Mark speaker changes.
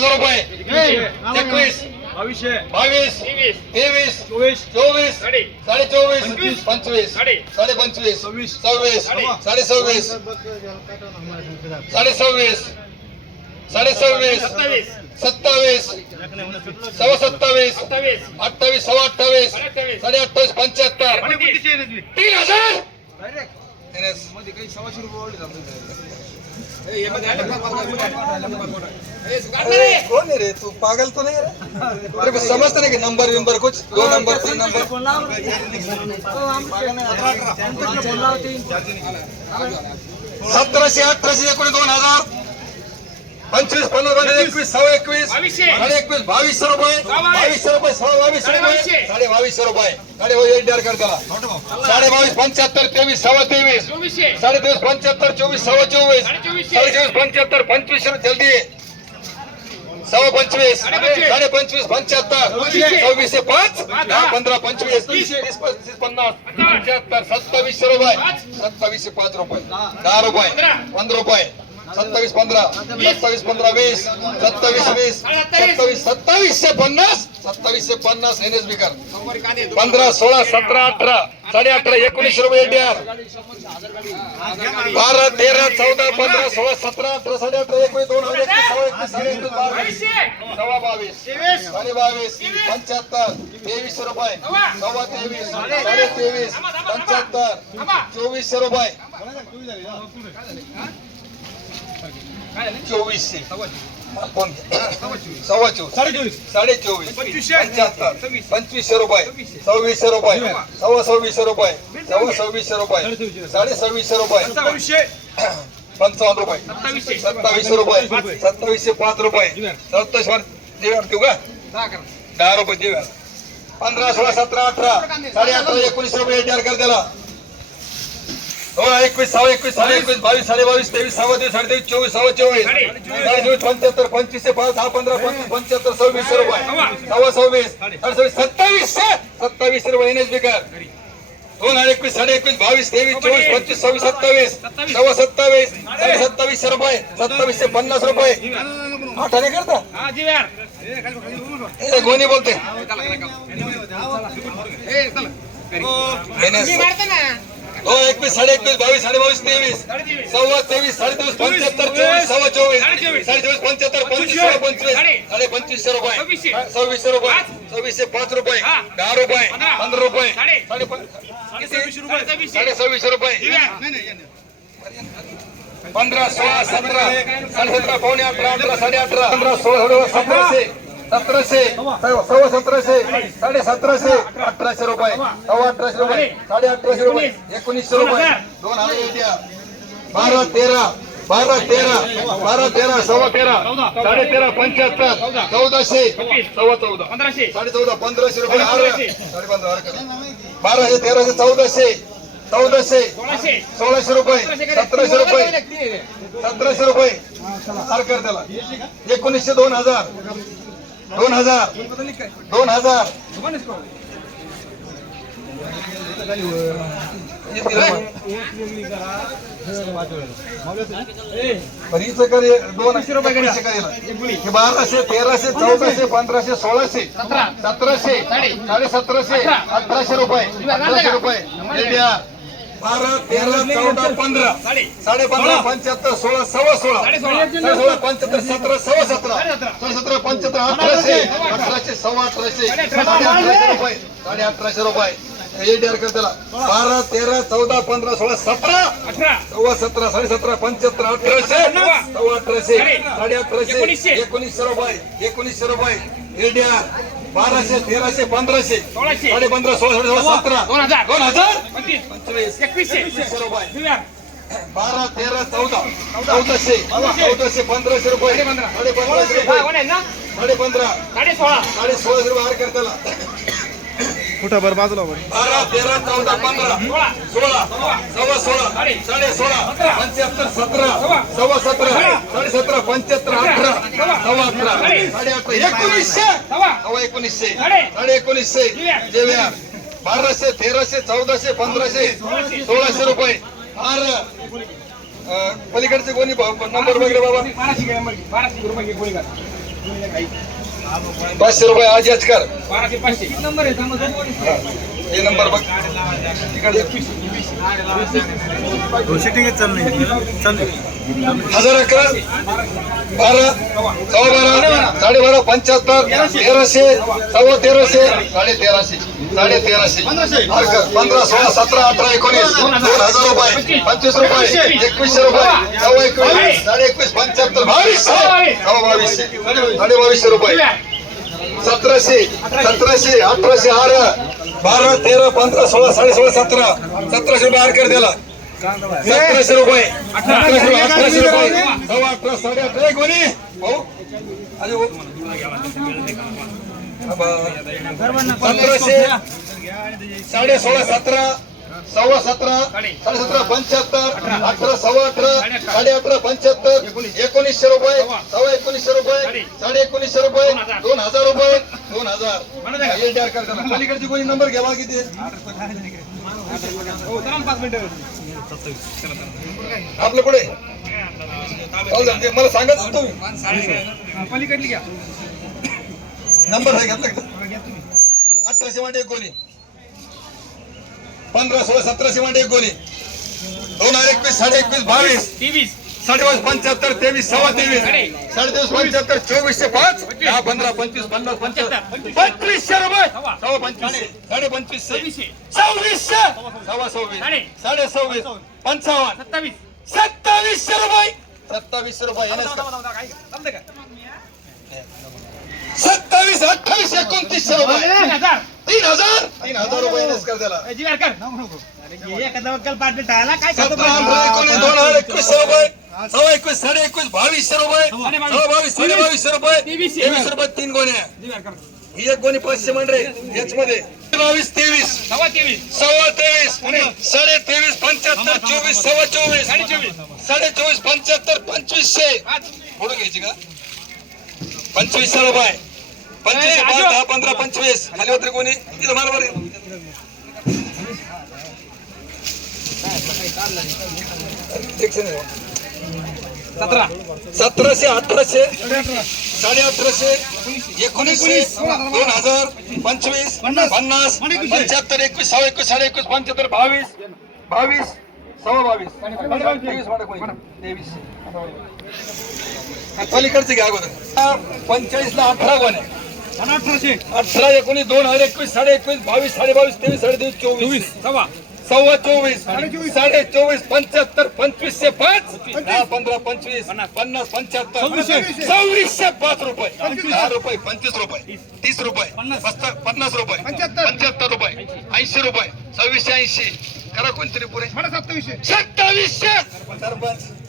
Speaker 1: हजार रुपये. एकवीस. बावीस.
Speaker 2: तेवीस.
Speaker 3: चोवीस.
Speaker 1: चोवीस.
Speaker 2: साडे.
Speaker 1: चोवीस
Speaker 3: पंचवीस.
Speaker 1: पंचवीस.
Speaker 2: साडे.
Speaker 1: पंचवीस
Speaker 3: सव्वीस.
Speaker 1: सव्वीस.
Speaker 2: साडे.
Speaker 1: साडे सव्वीस साडे सव्वीस साडे सव्वीस
Speaker 2: सत्तावीस.
Speaker 1: सत्तावीस. सव्वा सत्तावीस.
Speaker 2: सत्तावीस
Speaker 1: अठ्ठावीस सव्वा अठ्ठावीस
Speaker 2: साडे अठ्ठावीस
Speaker 1: साडे अठ्ठावीस पंच्याहत्तर. तीन हजार. अरे, कौन है रे? तू पागल तो नहीं है तेरे को समझते नहीं कि नंबर विंबर कुछ? दो नंबर तीन नंबर सतराशे अठराशे एकोणीस दोन हजार पंचवीस पंचवीस एकवीस. सव्वा एकवीस. साडे एकवीस बावीसशे रुपये. बावीसशे रुपये सव्वा बावीसशे
Speaker 2: साडे
Speaker 1: रुपये. साडे बावीसशे रुपये. साडे बावीस कर त्याला. साडे बावीस पंच्याहत्तर तेवीस सव्वा तेवीस. साडे तेवीस पंच्याहत्तर चोवीस सव्वा चोवीस.
Speaker 2: साडे
Speaker 1: चोवीस पंच्याहत्तर पंचवीस जल्दी. सव्वा पंचवीस.
Speaker 2: साडे पंचवीस.
Speaker 1: पंच्याहत्तर.
Speaker 2: सव्वीसशे.
Speaker 1: पाच. दहा. पंधरा पंचवीस.
Speaker 2: तीस.
Speaker 1: तीस पस्तीस पन्नास. पंच्याहत्तर सत्तावीसशे रुपये. सत्तावीसशे पाच रुपये. दहा रुपये.
Speaker 2: पंधरा.
Speaker 1: रुपये. सत्तावीस पंधरा. सत्तावीस पंधरा वीस. सत्तावीस वीस.
Speaker 2: सत्तावीस.
Speaker 1: सत्तावीस सत्तावीसशे पन्नास. सत्तावीसशे पन्नास. एन एस बी कर पंधरा सोळा सतरा अठरा. साडे अठरा एकोणीसशे रुपये एटीआर. बारा तेरा चौदा पंधरा सोळा सतरा अठरा साडे अठरा एकोणीस दोन हजार एकवीस सव्वा एकवीस साडे एकवीस बावीस सव्वा बावीस साडे बावीस पंच्याहत्तर तेवीसशे रुपये सव्वा तेवीस साडे तेवीस पंच्याहत्तर चोवीसशे रुपये. चोवीसशे. कोण सव्वा चोवीस
Speaker 3: साडे चोवीस.
Speaker 1: पंच्याहत्तर. पंचवीसशे रुपये. सव्वीसशे. रुपये. सव्वा सव्वीसशे रुपये. सव्वा सव्वीसशे रुपये. साडे सव्वीसशे रुपये.
Speaker 3: सत्तावीसशे.
Speaker 1: पंचावन्न रुपये.
Speaker 2: सत्तावीसशे.
Speaker 1: सत्तावीसशे रुपये. सत्तावीसशे पाच रुपये. सत्तावीस देव्या देऊ का? दहा रुपये देव्या. पंधरा सोळा सतरा अठरा. साडे अठरा एकोणीस रुपये त्याला. हो एकवीस सहा एकवीस साडे एकवीस बावीस साडे बावीस तेवीस सव्वा तेवीस साडे तेवीस चोवीस सव्वा चोवीस. चोवीस पंच्याहत्तर पंचवीसशे पाच दहा पंधरा पंचवीस पंच्याहत्तर सव्वीसशे रुपये सव्वा. सव्वीस सव्वीस सत्तावीसशे सत्तावीसशे रुपये एन एस बी कर दोन हजार एकवीस साडे एकवीस बावीस तेवीस चोवीस पंचवीस सव्वीस सत्तावीस. सव्वा सत्तावीस साडे. सत्तावीसशे रुपये सत्तावीसशे पन्नास रुपये. आठाने करता? गोनी बोलते. हो एकवीस साडे एकवीस बावीस साडे बावीस तेवीस सव्वा तेवीस साडे तेवीस पंच्याहत्तर चोवीस सव्वा चोवीस
Speaker 2: साडे चोवीस.
Speaker 1: पंच्याहत्तर पंचवीस पंचवीस
Speaker 2: साडे.
Speaker 1: पंचवीसशे रुपये
Speaker 2: सव्वीसशे.
Speaker 1: रुपये. सव्वीसशे पाच रुपये. दहा रुपये
Speaker 2: पंधरा.
Speaker 1: रुपये
Speaker 2: साडे. सव्वीसशे रुपये
Speaker 1: पंधरा सोळा सतरा साडे सतरा पावणे अठरा अठरा साडे अठरा पंधरा सोळा सोळा सतराशे सतराशे. सव्वा. सतराशे साडे सतराशे. अठराशे रुपये. सव्वा अठराशे रुपये. साडे अठराशे रुपये. एकोणीसशे रुपये. दोन हजार बारा तेरा. बारा तेरा. बारा तेरा. सव्वा तेरा. साडे तेरा पंच्याहत्तर. चौदाशे. सव्वा चौदा. साडे चौदा पंधराशे रुपये. साडे पंधरा. बाराशे तेराशे चौदाशे. चौदाशे.
Speaker 2: सोळाशे.
Speaker 1: सोळाशे रुपये. सतराशे रुपये. सतराशे रुपये. सरकार त्याला. एकोणीसशे दोन हजार. दोन हजार. दोन हजार. बरं, हिचं कर दोन हिला. हे बाराशे तेराशे चौदाशे पंधराशे सोळाशे. सतराशे. साडे. सतराशे. अठराशे रुपये. अठराशे रुपये. बारा तेरा चौदा पंधरा.
Speaker 2: साडे.
Speaker 1: पंधरा पंच्याहत्तर सोळा सव्वा सोळा.
Speaker 2: साडे सोळा.
Speaker 1: सोळा पंच्याहत्तर सतरा सव्वा सतरा. साडे सतरा. पंच्याहत्तर अठराशे. अठराशे. सव्वा अठराशे. साडे अठराशे. रुपये. साडे अठराशे रुपये. बारा तेरा चौदा पंधरा सोळा सतरा. सव्वा सतरा साडे सतरा पंच्याहत्तर अठराशे. सव्वा अठराशे. साडे. अठराशे.
Speaker 2: एकोणीसशे.
Speaker 1: रुपये. एकोणीसशे रुपये. द्या बाराशे तेराशे पंधराशे
Speaker 2: सोळाशे.
Speaker 1: साडे पंधरा सोळा साडे सोळा सतरा.
Speaker 2: दोन हजार.
Speaker 1: दोन हजार?
Speaker 2: पंचवीस. एकवीसशे.
Speaker 1: एकवीसशे रुपये.
Speaker 2: जीव्यार
Speaker 1: बारा तेरा चौदा. चौदाशे. चौदाशे. पंधराशे रुपये.
Speaker 2: साडे पंधरा.
Speaker 1: साडे पंधराशे रुपये साडे पंधरा
Speaker 2: साडे सोळा
Speaker 1: साडे सोळाशे रुपये हार कर त्याला
Speaker 3: फुटाभर बाजूला बरं
Speaker 1: बारा तेरा चौदा पंधरा.
Speaker 2: सोळा.
Speaker 1: सव्वा सोळा.
Speaker 2: साडे.
Speaker 1: सोळा. पंच्याहत्तर सतरा. सव्वा सतरा. साडे सतरा पंच्याहत्तर अठरा. सव्वा अठरा. साडे अठरा. एकोणीसशे.
Speaker 2: सव्वा
Speaker 1: एकोणीसशे.
Speaker 2: साडे.
Speaker 1: एकोणीसशे. जेव्या बाराशे तेराशे चौदाशे पंधराशे सोळाशे रुपये. अं, पलीकडचे कोणी भाऊ- नंबर वगैरे बाबा?
Speaker 2: बाराशे नंबर. बाराशे रुपये गोळी घाल
Speaker 1: पाचशे रुपये आज याच कर.
Speaker 2: बाराशे पाचशे.
Speaker 1: हे नंबर बघ.
Speaker 3: चालू
Speaker 1: हजार अकरा बारा सव्वा बारा साडेबारा पंच्याहत्तर तेराशे सव्वा तेराशे साडे तेराशे साडे तेराशे. पंधरा सोळा सतरा अठरा एकोणीस दोन हजार रुपये पंचवीस रुपये एकवीसशे रुपये सव्वा एकवीस साडे एकवीस पंच्याहत्तर बावीसशे सव्वा बावीसशे साडे बावीसशे रुपये. सतराशे सतराशे अठराशे आठ बारा तेरा पंधरा सोळा साडे सोळा सतरा. सतराशे रुपये आडकर दिला सतराशे रुपये. अठराशे रुपये अठराशे रुपये. सव्वा अठरा साडे अठरा. कोणी? भाऊ? भाऊ. सतराशे साडे सोळा सतरा सव्वा सतरा साडे सतरा पंच्याहत्तर अठरा सव्वा अठरा साडे अठरा पंच्याहत्तर एकोणीसशे रुपये सव्वा एकोणीसशे रुपये साडे एकोणीसशे रुपये दोन हजार रुपये दोन हजार. पलीकडची कोणी नंबर घ्यावा किती? आपलं पुढे मला सांगा तुम्ही
Speaker 2: पलीकडली घ्या.
Speaker 1: नंबर आहे घेतला अठराशे वाटे एक गोणी पंधरा सोळा सतराशे वाटे एक गोणी दोन हजार एकवीस साडे एकवीस बावीस.
Speaker 2: तेवीस.
Speaker 1: साडेपाच पंच्याहत्तर तेवीस सव्वा तेवीस. साडे तेवीस पंच्याहत्तर चोवीसशे पाच. दहा पंधरा पंचवीस पन्नास पंच्याहत्तर पंचवीसशे रुपये. सव्वा. पंचवीसशे साडे पंचवीसशे
Speaker 2: सव्वीसशे.
Speaker 1: सव्वीसशे. सव्वा सव्वीस.
Speaker 2: साडे.
Speaker 1: सव्वीस पंचावन्न.
Speaker 2: सत्तावीस.
Speaker 1: सत्तावीसशे रुपये. सत्तावीसशे रुपये? सत्तावीस अठ्ठावीस एकोणतीसशे रुपये.
Speaker 2: तीन हजार.
Speaker 1: तीन हजार? तीन हजार रुपये कर. त्याला एकोणीस दोन हजार एकवीसशे रुपये. सव्वा एकवीस साडे एकवीस बावीसशे रुपये सव्वा बावीस साडे बावीसशे रुपये
Speaker 2: तेवीसशे.
Speaker 1: तेवीस रुपये तीन गोण्या. ही एक गोणी पाचशे मंडळे याच मध्ये बावीस तेवीस.
Speaker 2: सव्वा तेवीस.
Speaker 1: सव्वा तेवीस. साडे तेवीस पंच्याहत्तर चोवीस सव्वा चोवीस.
Speaker 2: साडे चोवीस.
Speaker 1: साडे चोवीस पंच्याहत्तर पंचवीसशे.
Speaker 2: पाच.
Speaker 1: फोटो घ्यायची का? पंचवीसशे रुपये पंचवीसशे पाच दहा पंधरा पंचवीस. खाली होते कोणी? तिथं बरोबर आहे.
Speaker 2: सतरा.
Speaker 1: सतराशे अठराशे. साडे अठराशे एकोणीसशे. दोन हजार पंचवीस. पन्नास. पंच्याहत्तर एकवीस सहा एकवीस साडे एकवीस पंच्याहत्तर बावीस. बावीस. सव्वा बावीस. तेवीस कोणी? पलीकडचे घ्या अगोदर. पंचेचाळीस ला अठरा गोण्या
Speaker 2: अठराशे.
Speaker 1: अठरा एकोणीस दोन हजार एकवीस साडे एकवीस बावीस साडे बावीस तेवीस साडे तेवीस चोवीस.
Speaker 2: सव्वा.
Speaker 1: सव्वा चोवीस साडे चोवीस. पंच्याहत्तर पंचवीसशे पाच. दहा पंधरा पंचवीस पन्नास. पंच्याहत्तर. सव्वीसशे. पाच रुपये. दहा रुपये पंचवीस रुपये. तीस. रुपये. पन्नास. रुपये. पंच्याहत्तर. रुपये. ऐंशी रुपये. सव्वीसशे ऐंशी. करा कोणतरी पुरे.
Speaker 2: सत्तावीसशे.
Speaker 1: सत्तावीसशे! सरपंच